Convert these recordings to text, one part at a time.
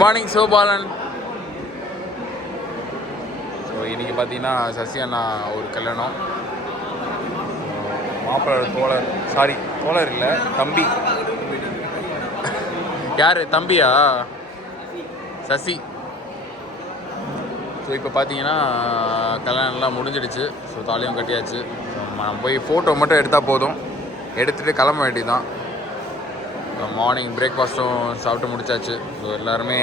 Good morning Sivabalan. So இன்றைக்கி பார்த்தீங்கன்னா சசி அண்ணா ஒரு கல்யாணம். மாப்பிள்ளை தோழர் இல்லை தம்பி. யார் தம்பியா? சசி. ஸோ இப்போ பார்த்தீங்கன்னா கல்யாணம்லாம் முடிஞ்சிடுச்சு. ஸோ தாலியும் கட்டியாச்சு. நம்ம போய் ஃபோட்டோ மட்டும் எடுத்தால் போதும், எடுத்துகிட்டு கிளம்ப வேண்டியதுதான். மார்னிங் பிரேக்ஃபாஸ்ட்டும் சாப்பிட்டு முடிச்சாச்சு. ஸோ எல்லாருமே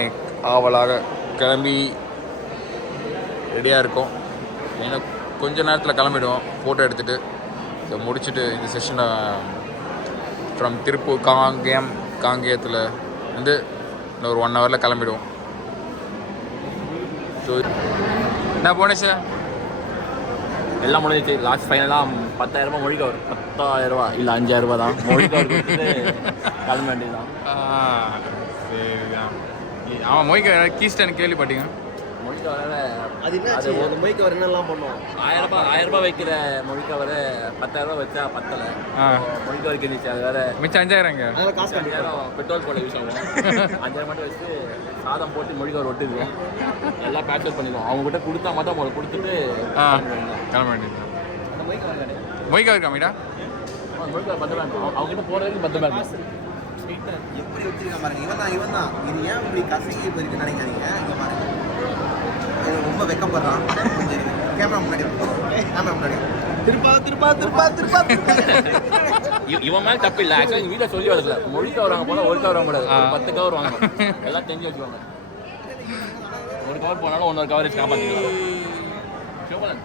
ஆவலாக கிளம்பி ரெடியாக இருக்கோம். ஏன்னா கொஞ்சம் நேரத்தில் கிளம்பிடுவோம் ஃபோட்டோ எடுத்துகிட்டு. ஸோ முடிச்சுட்டு இந்த செஷனை ஃப்ரம் திருப்பூர் காங்கேயத்தில் வந்து இன்னும் ஒரு 1 ஹவரில் கிளம்பிடுவோம். ஸோ என்ன போனேன் சார் எல்லாம் முடிஞ்சிச்சு. லாஸ்ட் ஃபைனலாக 10,000 மொழிக்கு வரும். 10,000 இல்லை 5,000 தான் மொழிக்கு கொடுத்துட்டு கிளம்ப வேண்டியதுதான். சரிதான். அவன் மொழிக்கு கீஸ்டன் கேள்விப்பட்டீங்க. மொழிக்கு வர அது ஒரு மொழிக்கு வர என்னெல்லாம் பண்ணுவோம். 1,000 வைக்கிற மொழிக்கு வர 10,000 வச்சா பத்தலை. மொழிக்கு வரைக்கும் இருந்துச்சு. அது வேற மிச்சம் 5,000 பெட்ரோல் போட யூஸ் ஆகும். 5,000 மட்டும் வச்சு சாதம் போட்டு மொழிக்கு வர ஒட்டிடுவோம். எல்லாம் பேக்கப் பண்ணிடுவோம். அவங்ககிட்ட கொடுத்தா மட்டும் அவங்களுக்கு கொடுத்துட்டு கிளம்ப வேண்டியது. மொய்க்கா இருக்கா மீடா? மொழிக்கு வர 10 பேங்க். அவங்ககிட்ட போகிற வரைக்கும் 10 பேங்க். எப்படி வச்சிருக்க பாருங்க. இவன் தான் இது ஏன் இப்படி கசங்கி போயிருக்கு நினைக்காதீங்க. இங்கே பாருங்க, ரொம்ப வெக்கப்படுறான். கேமரா முன்னாடி திருப்பா இவன் மேலே தப்பு இல்லை. ஆக்சுவலாக வீட்டில் சொல்லி வரல. மொழிக்கு வருவாங்க போல ஒரு கவர் கூடாது. 10 கவர் வாங்க. எல்லாம் தெரிஞ்சு வச்சுக்கோங்க. ஒரு கவர் போனாலும் 1 கவரேஜ் காப்பாற்றிக்கலாம். சிவபாலன்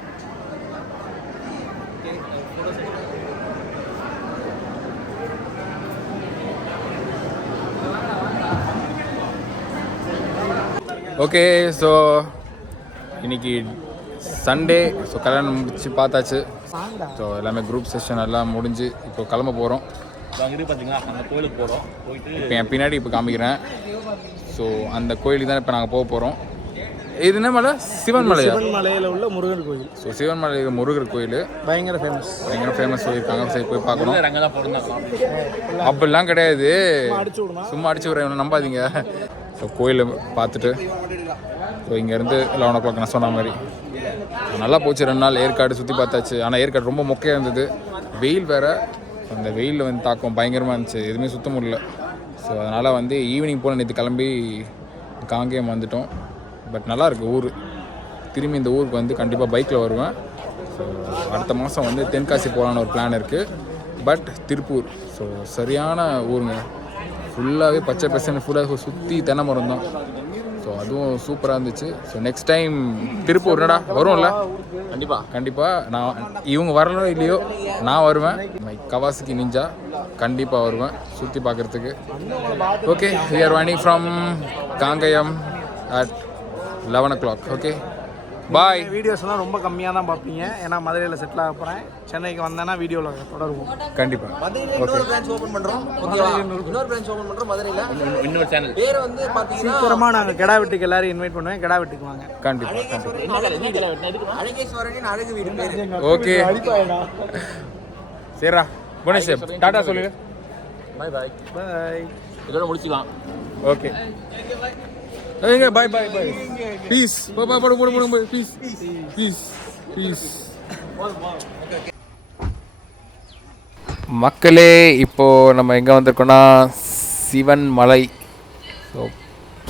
ஓகே. ஸோ இன்னைக்கு சண்டே. ஸோ கல்யாணம் முடிச்சு பார்த்தாச்சு. ஸோ எல்லாமே குரூப் செஷன் எல்லாம் முடிஞ்சு இப்போ கிளம்ப போகிறோம். அங்கே பார்த்தீங்களா, அந்த கோயிலுக்கு போகிறோம். போயிட்டு இப்போ என் பின்னாடி இப்போ காமிக்கிறேன். ஸோ அந்த கோயிலுக்கு தான் இப்போ நாங்கள் போக போகிறோம். இது என்ன மலை? சிவன்மலையா? சிவன்மலையில் உள்ள முருகர் கோயில். ஸோ சிவன்மலையில் முருகர் கோயில் பயங்கர ஃபேமஸ் சொல்லியிருக்காங்க. சரி போய் பார்க்கணும். அங்கே தான் போகிறோம். அப்படிலாம் கிடையாது, சும்மா அடிச்சு விட்றேன், நம்பாதீங்க. ஸோ கோயிலை பார்த்துட்டு ஸோ இங்கேருந்து 11 o'clock நான் சொன்ன மாதிரி நல்லா போச்சு. 2 நாள் ஏற்காடு சுற்றி பார்த்தாச்சு. ஆனால் ஏற்காடு ரொம்ப மொக்கையாக இருந்தது. வெயில் வேறு. அந்த வெயிலில் வந்து தாக்கம் பயங்கரமாக இருந்துச்சு. எதுவுமே சுத்த முடியல. ஸோ அதனால் வந்து ஈவினிங் போல் நேற்று கிளம்பி காங்கேயம் வந்துட்டோம். பட் நல்லாயிருக்கு ஊர். திரும்பி இந்த ஊருக்கு வந்து கண்டிப்பாக பைக்கில் வருவேன். ஸோ அடுத்த மாதம் வந்து தென்காசி போகலான்னு ஒரு பிளான் இருக்குது. பட் திருப்பூர் ஸோ சரியான ஊருங்க. ஃபுல்லாகவே பச்சை பசங்க, ஃபுல்லாக சுற்றி தென்னை மரம் தான். ஸோ அதுவும் சூப்பராக இருந்துச்சு. ஸோ நெக்ஸ்ட் டைம் திருப்பூர் என்னடா வரும்ல? கண்டிப்பாக நான் இவங்க வரலோ இல்லையோ நான் வருவேன். கவாசுகி நிஞ்சா கண்டிப்பாக வருவேன் சுற்றி பார்க்குறதுக்கு. Okay, we are running from Kangayam at 11 o'clock. Okay, bye. வீடியோஸ்லாம் ரொம்ப கம்மியாக தான் பார்ப்பீங்க. ஏன்னா மதுரையில் செட்டில் ஆக போகிறேன். சென்னைக்கு வந்தேன்னா வீடியோவில் தொடருவோம் கண்டிப்பாக. மதுரையில் இன்னொரு பிரான்ச் ஓப்பன் பண்ணுறோம். மதுரையில் இன்னொரு சேனல் பேர் வந்து பார்த்தீங்கன்னா சீக்கிரமாக நாங்கள் கிடா வெட்டுக்கு எல்லாரும் இன்வைட் பண்ணுவேன். கிடா வெட்டுக்கு வாங்க. கண்டிப்பாக. அழகேஸ்வரனின் அழகு வீடு பேர். ஓகே சரிடா புவனேஷ் டாடா சொல்லுங்க. பாய். இதோட முடிச்சுக்கலாம். ஓகே பாய் பாய் பாய். பீஸ். போடு பீஸ் பீஸ் பீஸ். மக்களே, இப்போது நம்ம எங்கே வந்திருக்கோன்னா சிவன் மலை. ஸோ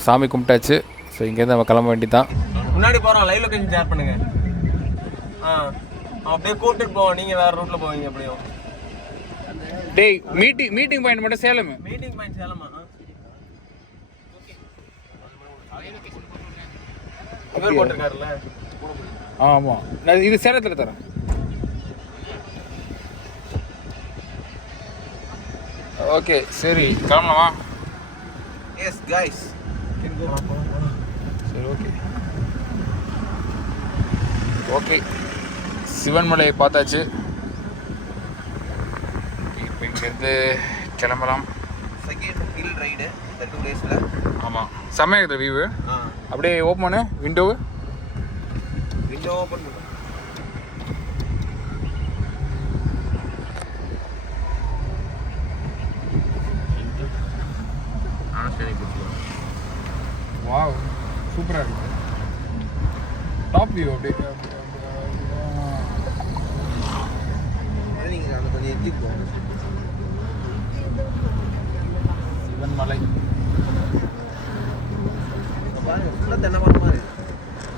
சாமி கும்பிட்டாச்சு. ஸோ இங்கேருந்து நம்ம கிளம்ப வேண்டியதான். முன்னாடி போகிறோம். லைவ் லொகேஷன் ஷேர் பண்ணுங்க. அப்படியே கூப்பிட்டு போவோம். நீங்கள் வேறு ரூட்டில் போவீங்க. அப்படியே டேய் மீட்டிங் பாயிண்ட் மட்டும் சேலம். Meeting point சேலமா? இவர் போட்டிருக்காருல்ல. ஆமாம், நான் இது சேலத்தில் தரேன். ஓகே சரி கிளம்பலாமா? S guys. சரி ஓகே ஓகே. சிவன்மலையை பார்த்தாச்சு. இப்போ இங்கேருந்து கிளம்பலாம். செகண்ட் ஹில் ரைடு இந்த 2 daysல. ஆமாம், செம்மையாக இருக்குது வியூவு. அப்படியே ஓப்பன் பண்ணு விண்டோ ஓப்பன் பண்ணு. வாவ் சூப்பராக இருக்குது. டாப் வியூ அப்படியே நீங்கள் அதை கொஞ்சம் எட்டி போகணும். சிவன்மலை பாருங்க ஃபுல்லாக தென்னை மரமாக இருக்குது.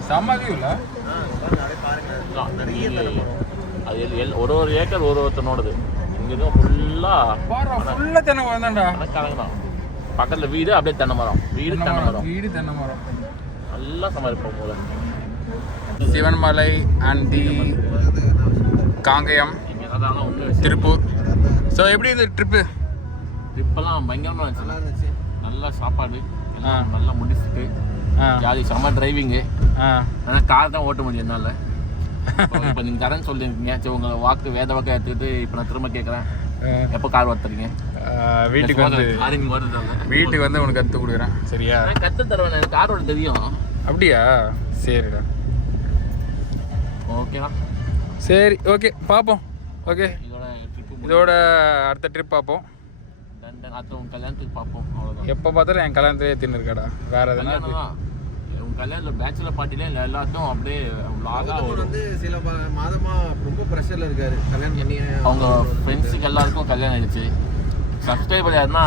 செம்ம வியூ இல்லை? நிறைய பாருங்க நிறைய தென்னை மரம். அது ஒரு ஏக்கர் ஒருத்தனோடது. இங்கே தான் ஃபுல்லாக ஃபுல்லாக தென்னை மரம் தான்டா. கணக்காரங்க தான். பக்கத்தில் வீடு அப்படியே தென்னை மரம், வீடு தென்னை மரம், வீடு தென்னை மரம். நல்லா சமாளிப்போம் போல. Sivanmalai and the Kangayam Tiruppur. So எப்படி இந்த ட்ரிப்பு? ட்ரிப்பெல்லாம் பயங்கரமாக இருந்துச்சு. நல்லா சாப்பாடு எல்லாம் நல்லா முடிச்சுட்டு ஜாலி செம்ம டிரைவிங்கு. ஆனால் கார் தான் ஓட்ட முடியும் என்னால். இப்போ நீங்கள் கரண்ட் சொல்லியிருக்கீங்க. சரி உங்களை வாக்கு வேத வாக்க எடுத்துக்கிட்டு இப்போ நான் திரும்ப கேட்குறேன், எப்போ கார் ஓட்டுறீங்க? வீட்டுக்கு வந்து வீட்டுக்கு வந்து உனக்கு கற்று கொடுக்குறேன் சரியா? கற்று தருவேன், எனக்கு கார் ஓட்ட தெரியும். அப்படியா? சரிடா, ஓகேவா? சரி ஓகே பார்ப்போம். ஓகே இதோட ட்ரிப்பு இதோட அடுத்த ட்ரிப் பார்ப்போம். அடுத்த உங்கள் கல்யாணத்துக்கு பார்ப்போம். அவ்வளோதான். எப்போ பார்த்தாலும் என் கல்யாணத்திலே தின்னுருக்காடா. வேறு எதனா உங்கள் கல்யாணத்தில் பேச்சுலர் பார்ட்டிலே எல்லாத்தையும் அப்படியே லாகாக வந்து சில மாதமாக ரொம்ப ப்ரெஷரில் இருக்காரு கல்யாணம் பண்ணி. அவங்க ஃப்ரெண்ட்ஸுக்கு எல்லாருக்கும் கல்யாணம் ஆயிடுச்சு. சப்ஸ்கிரைபர் யாருன்னா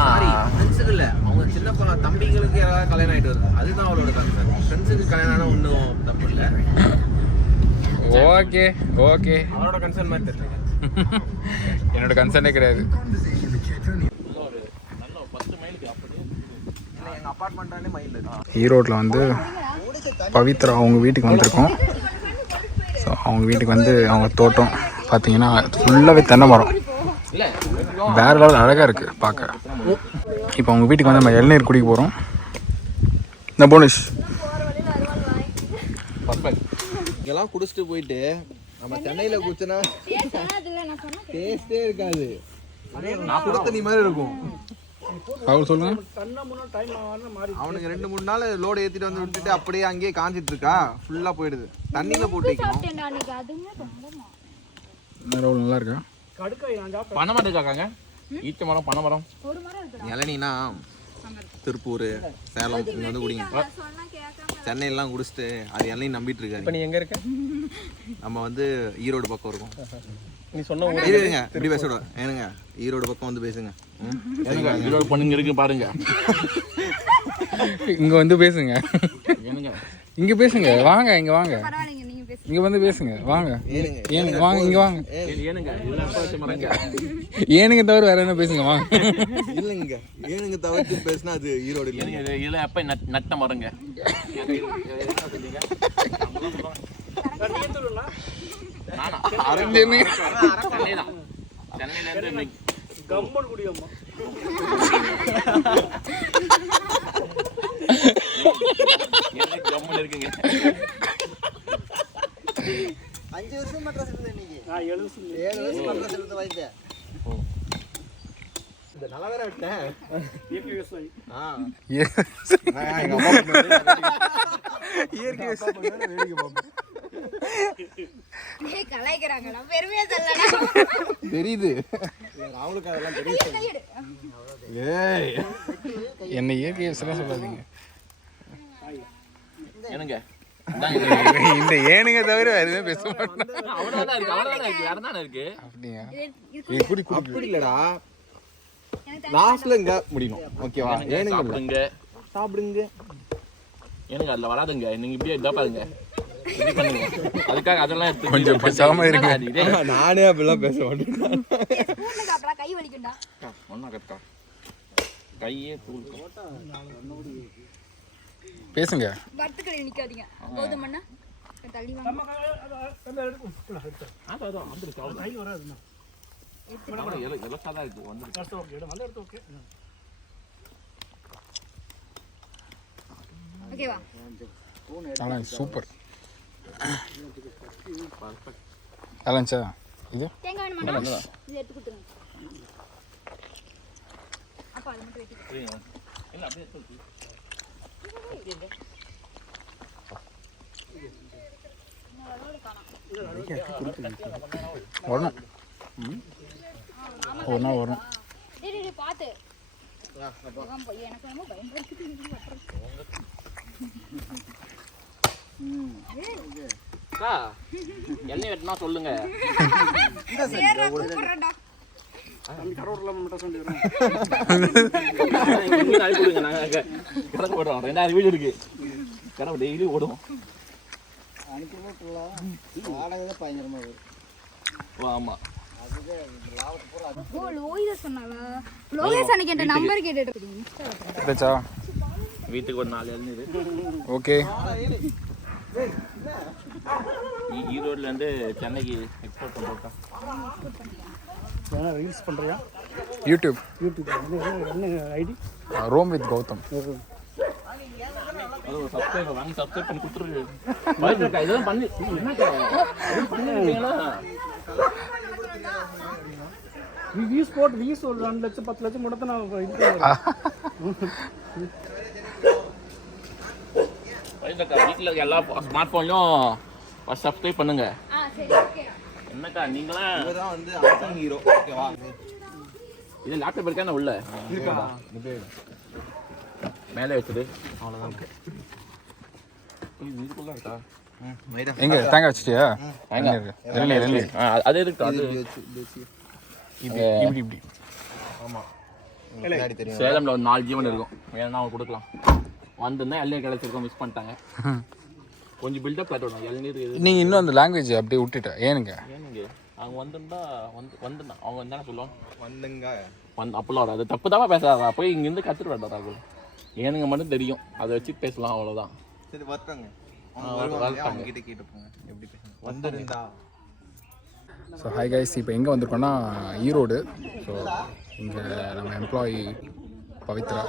ஃப்ரெண்ட்ஸுக்கு இல்லை, அவங்க சின்ன தம்பிங்களுக்கு யாராவது கல்யாணம் ஆகிட்டு வருது. அதுதான் அவளோட கன்சர்ன். ஃப்ரெண்ட்ஸுக்கு கல்யாணம் ஆனால் ஒன்றும் தப்பு இல்லை. ஓகே ஓகே, அவரோட கன்சர்ன் மாதிரி தெரியல. என்னோட கன்சர்னே கிடையாது. எங்கள் அப்பார்ட்மெண்ட்டானே மைண்டில் இருக்கு. ஈரோட்டில் வந்து பவித்ரா அவங்க வீட்டுக்கு வந்திருக்கோம். ஸோ அவங்க வீட்டுக்கு வந்து அவங்க தோட்டம் பார்த்தீங்கன்னா ஃபுல்லாகவே தென்னை மரம். வேறு லெவல் அழகாக இருக்குது பார்க்க. இப்போ அவங்க வீட்டுக்கு வந்து நம்ம இளநீர் குடிக்க போகிறோம். இந்த போனிஷ் இங்கெல்லாம் குடிச்சிட்டு போயிட்டு நம்ம சென்னையில் குடிச்சோன்னா டேஸ்டே இருக்காது. நான் குடி தண்ணி மாதிரி இருக்கும். அவர் சொல்லுங்க. அவனுக்கு 2-3 நாள் லோடு ஏற்றிட்டு வந்து விட்டுட்டு அப்படியே அங்கேயே காஞ்சிட்டு இருக்கா. ஃபுல்லாக போயிடுது. தண்ணியில் போட்டு வைக்கணும். நல்லா இருக்கா? பனைமரம் இருக்காங்க. ஈச்ச மரம், பனைமரம், இளநீனா திருப்பூர், சேலம் இங்கே வந்து குடிங்க. சென்னையெல்லாம் குடிச்சிட்டு அது இளநீ நம்பிட்டு இருக்காரு. இப்போ நீ எங்கே இருக்க? நம்ம வந்து ஈரோடு பக்கம் இருக்கோம். நீ சொன்ன இருங்க இப்படி பேச விட ஏனுங்க, ஈரோடு பக்கம் வந்து பேசுங்க. ஈரோடு பண்ணுங்க இருக்கு பாருங்க. இங்கே வந்து பேசுங்க. ஏனுங்க இங்கே பேசுங்க, வாங்க இங்கே வாங்க, இங்கே வந்து பேசுங்க, வாங்க ஏனுங்க, வாங்க இங்கே வாங்க. ஏனுங்க இதெல்லாம் எப்போ வச்ச மரங்க? ஏனுங்க தவிர வேற என்ன பேசுங்க, வாங்க. இல்லைங்க, ஏனுங்க தவிர்த்து பேசினா அது ஈரோடு இல்லைங்க. இதெல்லாம் எப்போ நட்ட மரங்க? சென்னையிலேருந்து கம்பன் குடியம்மா கம்மன் இருக்குங்க. 5 வருஷம் மெட்ராஸ் இருந்தேன். இன்னைக்கு 7 வருஷம் மெட்ராஸ் இருந்து வாங்கிட்டேன். இந்த நல்லா வேற விட்டேன். இயற்கை விவசாயி. இயற்கை விவசாயி வேடிக்கை பார்ப்பேன். தெரியுது அவங்களுக்கு அதெல்லாம் தெரியுது. என்ன இயற்கை விவசாயம் சொல்லாதீங்க. ஏனுங்க இந்த ஏனுங்க தவிர வேற எதுவும் பேச மாட்டேன். அவ்வளோதான் இருக்கு, அவ்வளோதான் இருக்கு, வேற தானே இருக்கு. அப்படியா? அப்படி இல்லடா, லாஸ்ட்ல இங்க முடியணும். ஓகேவா? ஏனுங்க சாப்பிடுங்க சாப்பிடுங்க. ஏனுங்க அதுல வராதுங்க. நீங்க இப்படியே இதா பாருங்க, இப்படி பண்ணுங்க. அதுக்காக அதெல்லாம் எடுத்து கொஞ்சம் பேசாம இருங்க. நானே அப்படிலாம் பேச மாட்டேன். ஒன்னா கட்டா கையே தூள் பேசுங்க. சூப்பர். நல்லாச்சா? இது வரணும், ஒரு நாள் வரும். அக்கா எண்ணெய் வெட்டினா சொல்லுங்க. இங்கே அனுப்பி விடுங்க. நாங்கள் கடை போடுறோம். 2000 வீடு இருக்கு. கடை டெய்லி ஓடுவோம். ஆமா வீட்டுக்கு ஒரு 4 இளநீர். ஓகே ஈரோடுல இருந்து சென்னைக்கு எக்ஸ்போர்ட் பண்ணுறோம்க்கா. ரீல்ஸ் பண்ணுறியா? யூடியூப் என்ன ஐடி? Roam with Gautham. அது ஒரு சப்ஸ்கிரைபர் வாங்கி சப்ஸ்கிரைப் பண்ணி கொடுத்துருக்கு. பயந்துருக்கா இதெல்லாம் பண்ணி என்னக்கா பண்ணிருக்கீங்களா? வியூஸ் போட்டு வியூஸ் ஒரு 2 லட்சம் 10 லட்சம் மட்டும் நான் பயந்துருக்கா வீட்டில் இருக்க எல்லா ஸ்மார்ட் ஃபோன்லையும் ஃபஸ்ட் சப்ஸ்கிரைப் பண்ணுங்க. என்னக்கா நீங்களாம் இவர்தான் வந்து ஆசன் ஹீரோ. ஓகேவா? இது லேப்டாப் இருக்கா உள்ள இருக்கா? மேலே வச்சது அவ்வளோதான். இது இதுக்குள்ள இருக்கா? எங்க தேங்காய் வச்சிட்டியா? இளநீர் அது எதுக்கு அது இப்படி இப்படி. ஆமா தெரியும். சேலம்ல ஒரு 4 ஜீவன் இருக்கும். வேணா அவங்க கொடுக்கலாம். வந்திருந்தா இளநீர் கிடைச்சிருக்கோம். மிஸ் பண்ணிட்டாங்க. கொஞ்சம் பில்டப் காட்டணும். இளநீர் நீங்கள் இன்னும் அந்த லாங்குவேஜ் அப்படியே விட்டுட்ட ஏனுங்க? ஏனுங்க அவங்க வந்திருந்தா வந்துருந்தா அவங்க வந்தானே சொல்லுவாங்க. வந்துங்க அப்பெல்லாம் வராது. தப்பு தப்பா பேசாதா. போய் இங்கேருந்து கற்றுட்டு வேண்டாம் ராகுல். ஏனுங்க மட்டும் தெரியும். அதை வச்சு பேசலாம் அவ்வளோதான். சரி வரட்டாங்க. வரட்டாங்க. அவங்க கிட்ட கேட்டுப்போங்க எப்படி பேசணும். வந்திருந்தா. ஸோ ஹாய் கைஸ், இப்போ எங்கே வந்திருக்கோன்னா ஈரோடு. ஸோ இங்கே நம்ம எம்ப்ளாயி பவித்ரா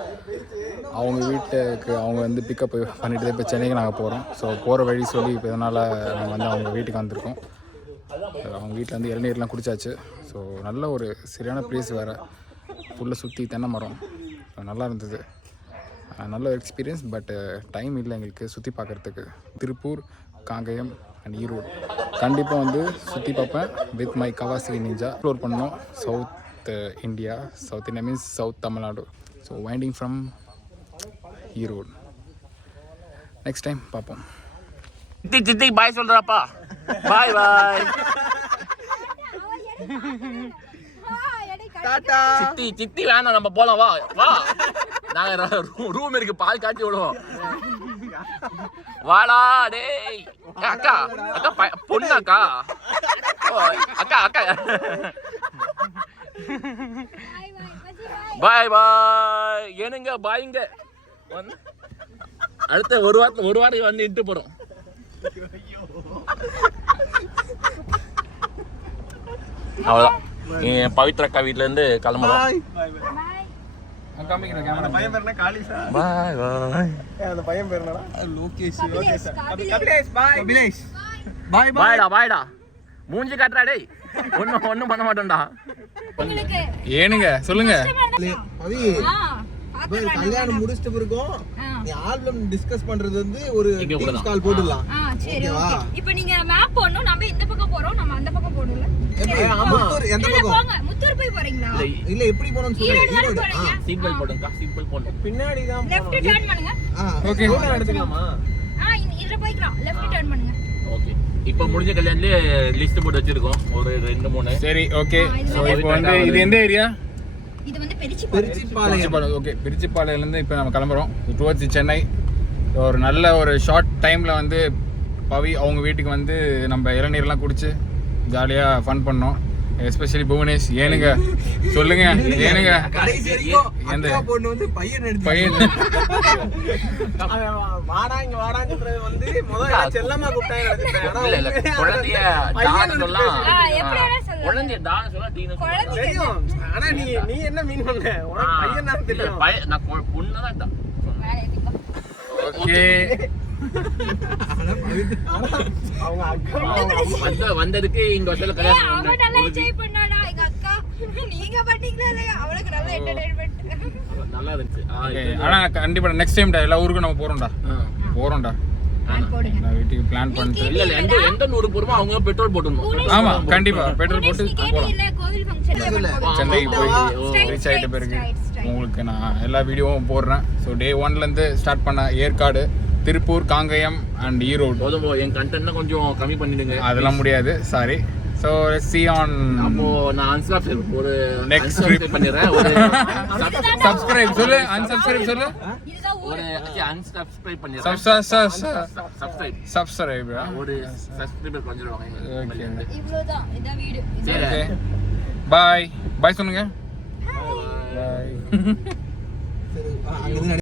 அவங்க வீட்டுக்கு அவங்க வந்து பிக்கப் பண்ணிட்டு இப்போ சென்னைக்கு நாங்கள் போகிறோம். ஸோ போகிற வழி சொல்லி இப்போ இதனால் நாங்கள் வந்து அவங்க வீட்டுக்கு வந்திருக்கோம். அவங்க வீட்டில் வந்து இளநீர்லாம் குடிச்சாச்சு. ஸோ நல்ல ஒரு சரியான ப்ளேஸ் வேறு. ஃபுல்லாக சுற்றி தென்னை மரம். ஸோ நல்லா இருந்தது. நல்ல ஒரு எக்ஸ்பீரியன்ஸ். பட் டைம் இல்லை எங்களுக்கு சுற்றி பார்க்குறதுக்கு. திருப்பூர், காங்கயம் அண்ட் ஈரோடு கண்டிப்பாக வந்து சுற்றி பார்ப்பேன் வித் மை கவாசி நிஞ்சா. எக்ஸ்ப்ளோர் பண்ணோம் south India. South India means south Tamil Nadu. So winding from Erode. Next time பார்ப்போம். சித்தி சித்தி பாய் சொல்றாப்பா. பாய் பாய். டாடா. சித்தி சித்தி வேணாம் நம்ம போலாம். வா வா. நாங்க ரூம் இருக்கு பால் காட்டி விடுவோம். வாடா டேய். அக்கா அக்கா பொண்ணாக்கா. அக்கா அக்கா. பாய் பாய். ஏனுங்க பாய்ங்க. அடுத்த ஒரு வாரம் வந்து இட்டு போறோம். அவ்வளோதான். பவித்ரா அக்கா வீட்ல இருந்து கிளம்புறோம். அந்த பையன் பேர் என்ன? காளிசா? பாய் பாய். அந்த பையன் பேர் என்னடா? லோகேஷ். கபிலேஷ் பாய். கபிலேஷ். பாய் பாய். பாய்டா பாய்டா. மூஞ்சி காட்டுறா டேய். ஒன்னும் பண்ண மாட்டோம்டா. ஏனுங்க சொல்லுங்க. அவி கல்யாணம் முடிச்சிட்டு பிறகும் நீ ஆல்பம் டிஸ்கஸ் பண்றது வந்து ஒரு டீம்ஸ் கால் போட்டுடலாம். சரி ஓகே. இப்போ நீங்க மேப் போடணும். நம்ம இந்த பக்கம் போறோம். நம்ம அந்த பக்கம் போடுறோம்ல. ஆமா எந்த பக்கம் போங்க. முத்தூர் போய் போறீங்களா? இல்ல எப்படி போறோம்னு சொல்லுங்க. ஈரோடு. சீட் பெல்ட் போடுங்க. சீட் பெல்ட் போடுங்க. பின்னாடி தான் லெஃப்ட் டர்ன் பண்ணுங்க. ஓகே எடுத்துக்கலாமா? இதுல போய்க்கலாம். லெஃப்ட் டர்ன் பண்ணுங்க. ஓகே. இப்போ முடிஞ்ச கல்யாணத்துல லிஸ்ட் போட்டு வச்சிருக்கோம். ஒரு 2-3. சரி ஓகே. ஸோ இப்போ வந்து இது எந்த ஏரியா? இது வந்து பெரிச்சிப்பாளையம். பிரிச்சிப்பாளையம். ஓகே, பிரிச்சிப்பாளையம்லேருந்து இப்போ நம்ம கிளம்புறோம் டுவர்ட்ஸ் சென்னை. ஒரு நல்ல ஒரு ஷார்ட் டைமில் வந்து பவி அவங்க வீட்டுக்கு வந்து நம்ம இளநீர்லாம் குடிச்சு ஜாலியாக ஃபன் பண்ணோம். எஸ்பெஷலி புவனேஷ். ஏனுங்க சொல்லுங்க. ஏனுங்க கடைசி வரைக்கும் அக்கா பொண்ணு வந்து பையன் வாடாங்க வாடாங்கன்றது வந்து முதல்ல செல்லமா கூப்பிட்டாங்க. இல்ல இல்ல குழந்தைய டான் சொல்லலாம். எப்படி வேணா சொல்லலாம். குழந்தைய டான் சொல்லலாம். டீன் சொல்லலாம். தெரியும். ஆனா நீ என்ன மீன் பண்ண? உனக்கு பையன் தான் தெரியும். நான் பொண்ணு தான் டான். மேலே ஏத்திக்கோ. ஓகே. அவங்க அக்கா வந்ததுக்கு இந்த வருஷத்துல அவ கல்யாணம் நல்லா என்ஜாய் பண்ணாடா எங்க அக்கா. நீங்க பாத்தீங்களா இல்லையா? அவளுக்கு நல்ல என்டர்டெயின்மென்ட். நல்லா இருந்துச்சு. ஆனால் கண்டிப்பாக நெக்ஸ்ட் டைம்டா எல்லா ஊருக்கும் நம்ம போகிறோம்டா. போடுங்க. நான் வீட்டுக்கு பிளான் பண்ணிட்டு. இல்ல இல்ல எந்த ஊருக்கு போறோமோ அவங்க பெட்ரோல் போட்டுடணும். ஆமாம் கண்டிப்பாக பெட்ரோல் போட்டு போகலாம். இல்ல கோவில் ஃபங்க்ஷன் சென்னைக்கு போய் ரீச் ஆகிட்ட பிறகு உங்களுக்கு நான் எல்லா வீடியோவும் போடுறேன். ஸோ டே 1லேருந்து ஸ்டார்ட் பண்ண ஏற்காடு திருப்பூர், காங்கயம் அண்ட் ஈரோடு. போதும் போ, என் கண்டென்ட் கொஞ்சம் கம்மி பண்ணிடுங்க. அதெல்லாம் முடியாது, சாரி. ஸோ see on அப்போ நான் unsubscribe ஒரு Next unsubscribe trip. பண்ணிடுறேன். ஒரு subscribe சொல்லு, unsubscribe சொல்லு. இதுதான் ஒரு unsubscribe பண்ணிடுறேன். Subscribe. ஒரு subscriber கொஞ்சிடுவாங்க. இவ்வளவுதான். இதான் வீடியோ. சரி. Okay. Bye. Bye சொல்லுங்க. அங்கிருந்து